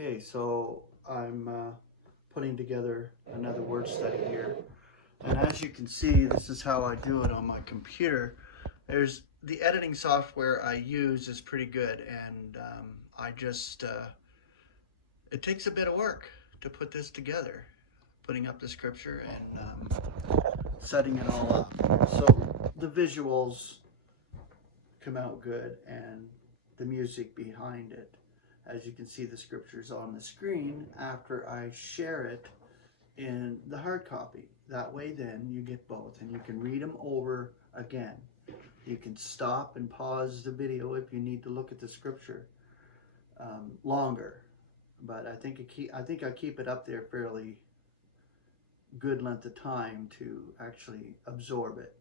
Okay, so I'm putting together another word study here. And as you can see, this is how I do it on my computer. There's the editing software I use is pretty good, and I just, it takes a bit of work to put this together, putting up the scripture and setting it all up. So the visuals come out good and the music behind it. As you can see, the scriptures on the screen after I share it in the hard copy. That way then you get both and you can read them over again. You can stop and pause the video if you need to look at the scripture longer. But I think I keep it up there fairly good length of time to actually absorb it.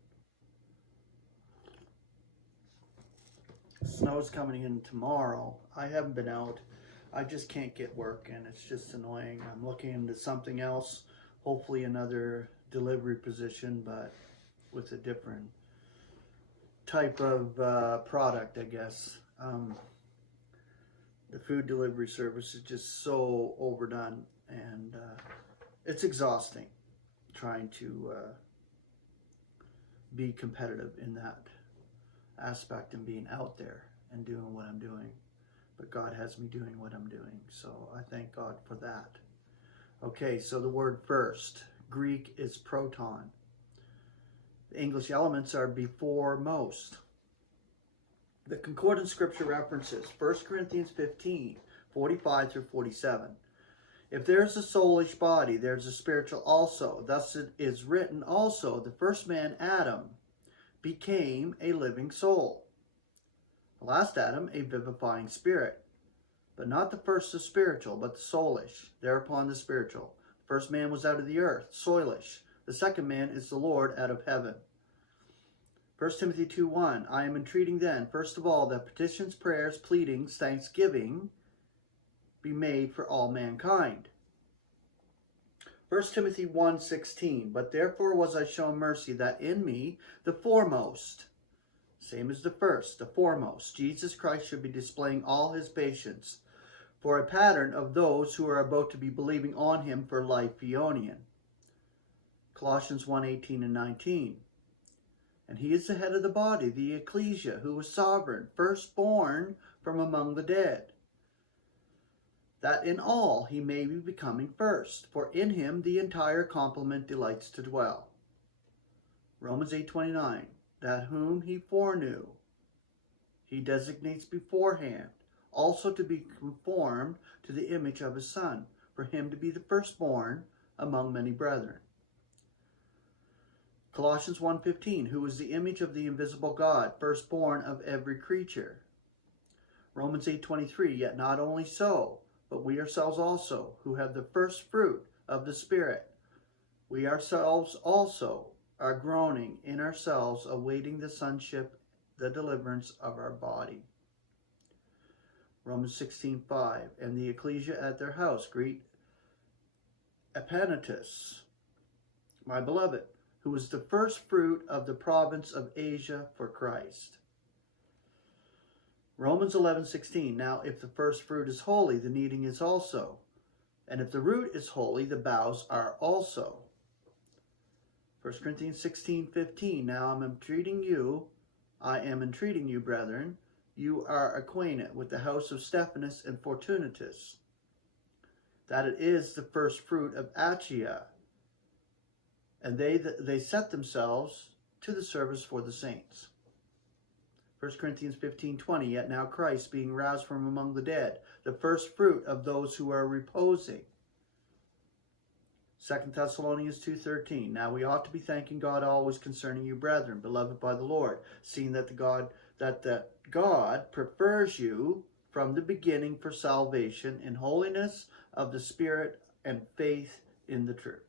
Snow's coming in tomorrow. I haven't been out. I just can't get work and it's just annoying. I'm looking into something else, hopefully another delivery position, but with a different type of product, I guess. The food delivery service is just so overdone, and it's exhausting trying to be competitive in that aspect and being out there and doing what I'm doing. But God has me doing what I'm doing, so I thank God for that. Okay, so the word first. Greek is proton. The English elements are before most. The concordant scripture references 1 Corinthians 15, 45 through 47. If there's a soulish body, there's a spiritual also. Thus it is written also, the first man, Adam, became a living soul. The last Adam, a vivifying spirit. But not the first the spiritual, but the soulish. Thereupon the spiritual. The first man was out of the earth, soilish. The second man is the Lord out of heaven. 1 Timothy 2:1, I am entreating then, first of all, that petitions, prayers, pleadings, thanksgiving be made for all mankind. 1 Timothy 1:16, but therefore was I shown mercy, that in me, the foremost, same as the first, the foremost, Jesus Christ should be displaying all his patience, for a pattern of those who are about to be believing on him for life Eonian. Colossians 1:18 and 19. And he is the head of the body, the ecclesia, who was sovereign, firstborn from among the dead, that in all he may be becoming first, for in him the entire complement delights to dwell. Romans 8:29, that whom he foreknew, he designates beforehand, also to be conformed to the image of his Son, for him to be the firstborn among many brethren. Colossians 1:15, who is the image of the invisible God, firstborn of every creature. Romans 8:23, yet not only so, but we ourselves also, who have the first fruit of the Spirit, we ourselves also are groaning in ourselves, awaiting the sonship, the deliverance of our body. Romans 16:5, and the ecclesia at their house greet Epanetus, my beloved, who was the first fruit of the province of Asia for Christ. Romans 11:16, now if the first fruit is holy, the kneading is also. And if the root is holy, the boughs are also. 1 Corinthians 16:15, now I am entreating you, brethren, you are acquainted with the house of Stephanus and Fortunatus, that it is the first fruit of Achaia, and they set themselves to the service for the saints. 1 Corinthians 15:20, yet now Christ, being roused from among the dead, the first fruit of those who are reposing. 2 Thessalonians 2:13, now we ought to be thanking God always concerning you, brethren, beloved by the Lord, seeing that God prefers you from the beginning for salvation in holiness of the Spirit and faith in the truth.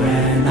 When